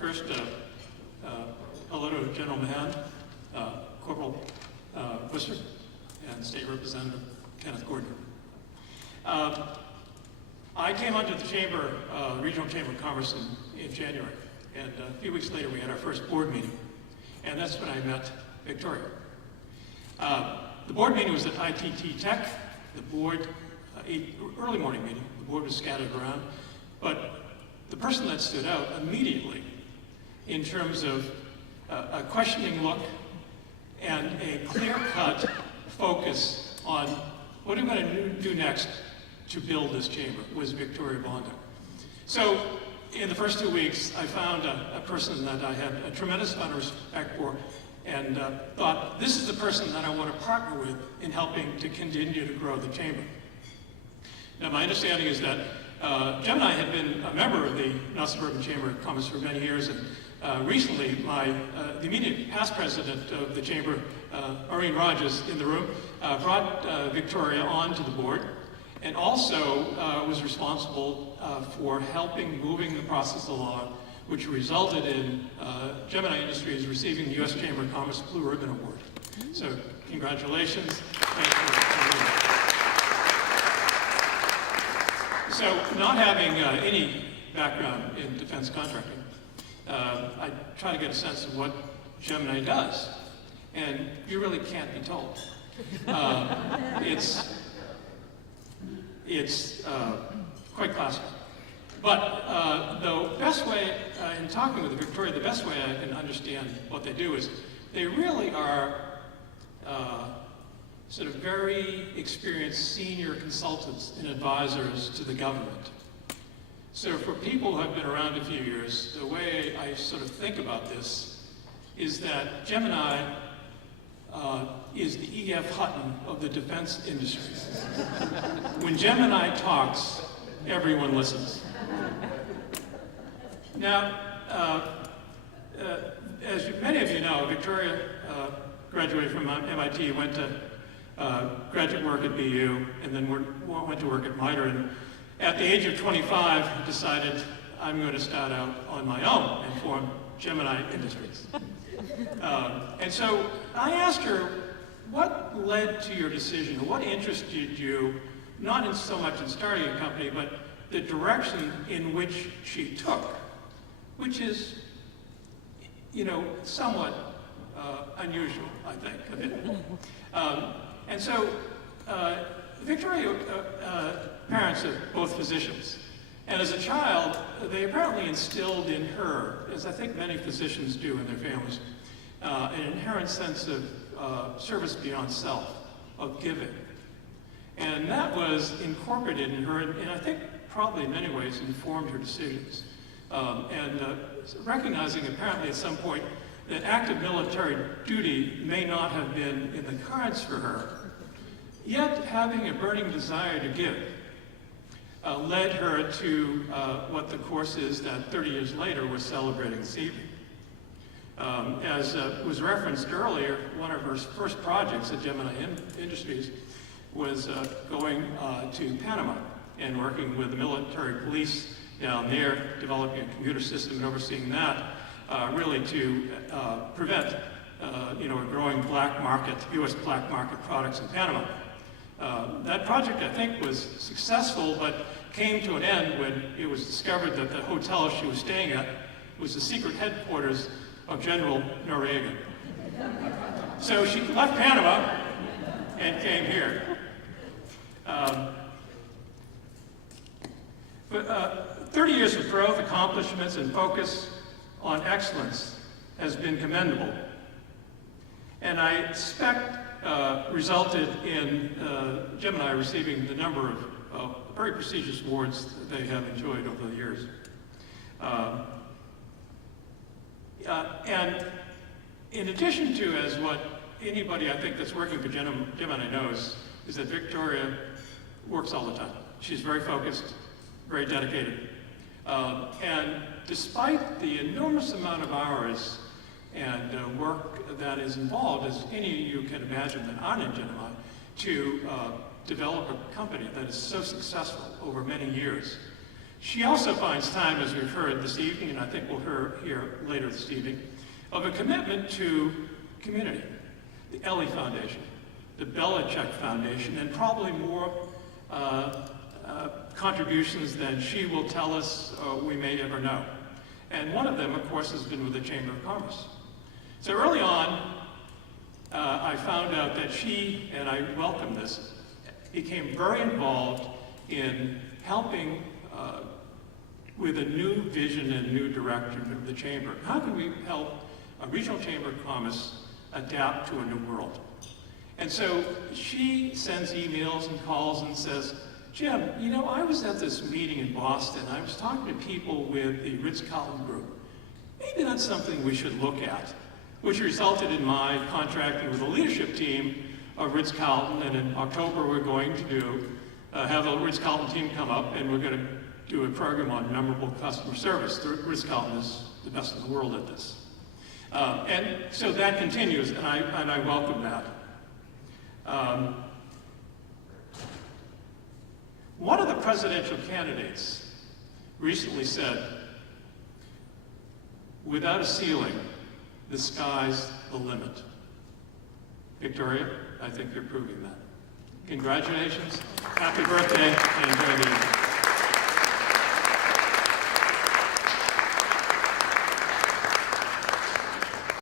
First, hello to General Mahan, Corporal Worcester, and State Representative Kenneth Gordon. I came onto the Chamber, Regional Chamber of Commerce in January, and a few weeks later we had our first board meeting, and that's when I met Victoria. The board meeting was at ITT Tech. The board, early morning meeting, the board was scattered around, but the person that stood out immediately in terms of a questioning look and a clear-cut focus on what are we going to do next to build this chamber was Victoria Bondo. So in the first 2 weeks, I found a person that I had a tremendous amount of respect for and thought, this is the person that I want to partner with in helping to continue to grow the chamber. Now, my understanding is that Gemini had been a member of the Suburban Chamber of Commerce for many years, and recently the immediate past president of the chamber, Maureen Rogers, in the room, brought Victoria onto the board, and also was responsible for helping moving the process along, which resulted in Gemini Industries receiving the U.S. Chamber of Commerce Blue Ribbon Award. So congratulations. So not having any background in defense contracting, I try to get a sense of what Gemini does, and you really can't be told. It's quite classic. But the best way, in talking with Victoria, the best way I can understand what they do is they really are sort of very experienced senior consultants and advisors to the government. So for people who have been around a few years, the way I sort of think about this is that Gemini is the E.F. Hutton of the defense industry. When Gemini talks, everyone listens. Now, as many of you know, Victoria graduated from MIT, went to graduate work at BU, and then went to work at MITRE. And at the age of 25, decided I'm going to start out on my own and form Gemini Industries. And so I asked her, what led to your decision? What interested you, not in so much in starting a company, but the direction in which she took, which is, you know, somewhat unusual, I think, a bit. And so Victoria, parents are both physicians. And as a child, they apparently instilled in her, as I think many physicians do in their families, an inherent sense of service beyond self, of giving. And that was incorporated in her, and I think probably in many ways informed her decisions. Recognizing apparently at some point that active military duty may not have been in the cards for her, yet having a burning desire to give led her to what the course is that 30 years later we're celebrating this evening. As was referenced earlier, one of her first projects at Gemini Industries was going to Panama and working with the military police down there, developing a computer system and overseeing that, really to prevent a growing black market, U.S. black market products in Panama. That project, I think, was successful, but came to an end when it was discovered that the hotel she was staying at was the secret headquarters of General Noriega. So she left Panama and came here. But 30 years of growth, accomplishments, and focus on excellence has been commendable. And I suspect resulted in Gemini receiving the number of very prestigious awards they have enjoyed over the years. And in addition to, as what anybody I think that's working for Gemini knows, is that Victoria works all the time. She's very focused, very dedicated. And despite the enormous amount of hours and work that is involved, as any of you can imagine that aren't in Gemini, to develop a company that is so successful over many years, She also finds time, as we've heard this evening, and I think we'll hear later this evening, of a commitment to community. The Ellie Foundation, the Belichick Foundation, and probably more contributions than she will tell us we may ever know. And one of them, of course, has been with the Chamber of Commerce. So early on, I found out that she, and I welcome this, became very involved in helping with a new vision and new direction of the Chamber. How can we help a regional Chamber of Commerce adapt to a new world? And so she sends emails and calls and says, Jim, you know, I was at this meeting in Boston. I was talking to people with the Ritz-Carlton Group. Maybe that's something we should look at, which resulted in my contracting with the leadership team of Ritz-Carlton, and in October we're going to have the Ritz-Carlton team come up, and we're going to do a program on memorable customer service. The Ritz-Carlton is the best in the world at this. And so that continues, and I welcome that. One of the presidential candidates recently said, without a ceiling, the sky's the limit. Victoria, I think you're proving that. Congratulations, happy birthday, and enjoy the evening.